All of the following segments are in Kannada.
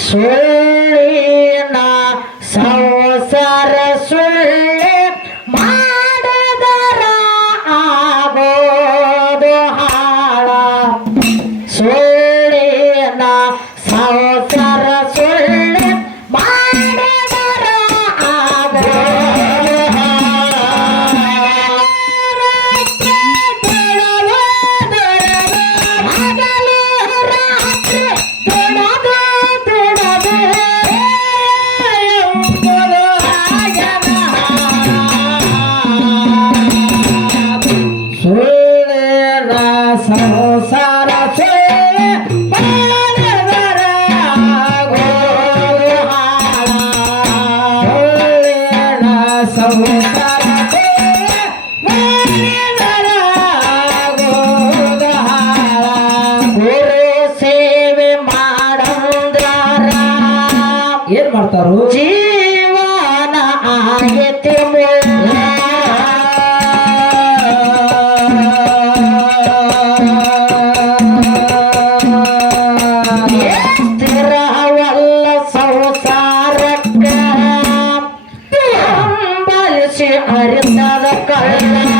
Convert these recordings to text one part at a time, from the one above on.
Sweet ಸೌಂದ கருந்தாத கழுதா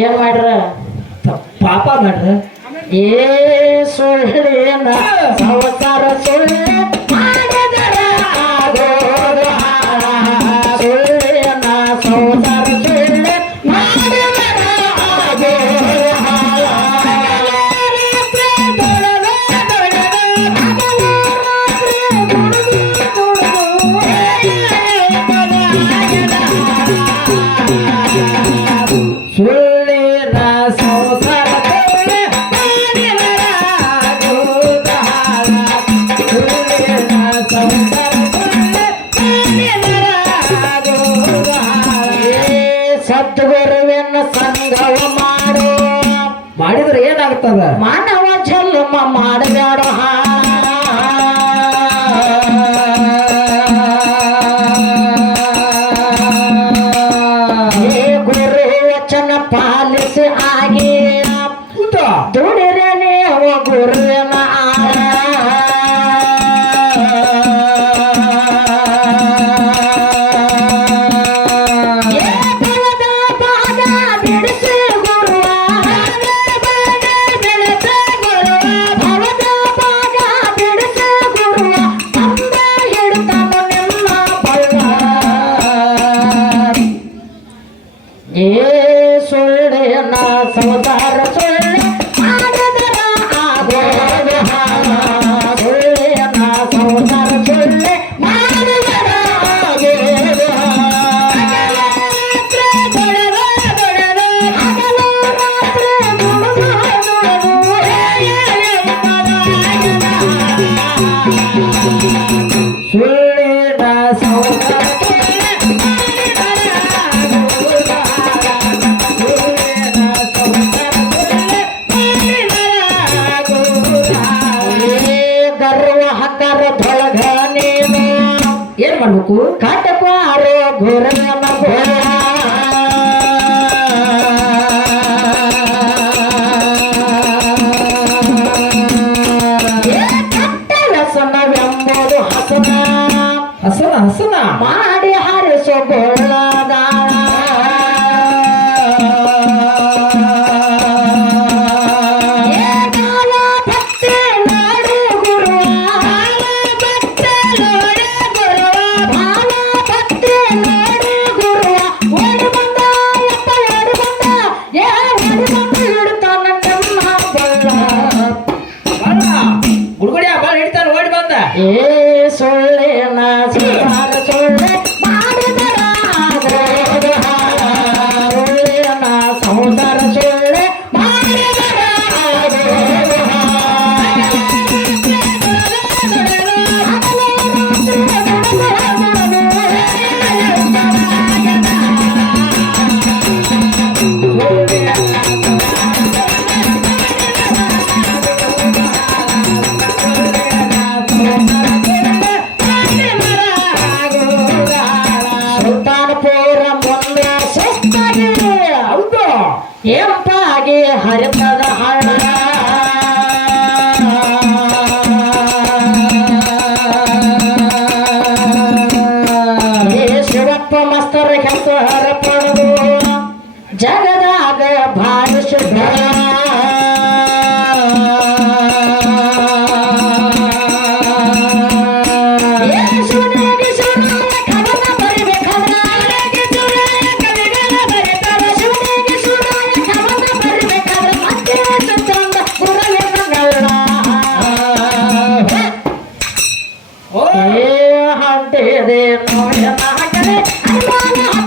ಏನು ಮಾಡ್ರ? ಪಾಪ ಮಾಡ್ರ? ಏ ಸುಳ್ಳಿ ಸುಳ್ಳಿ mana ए सोडे ना सवदार procurou Thank you. तेरे कोई ना करे अरे माना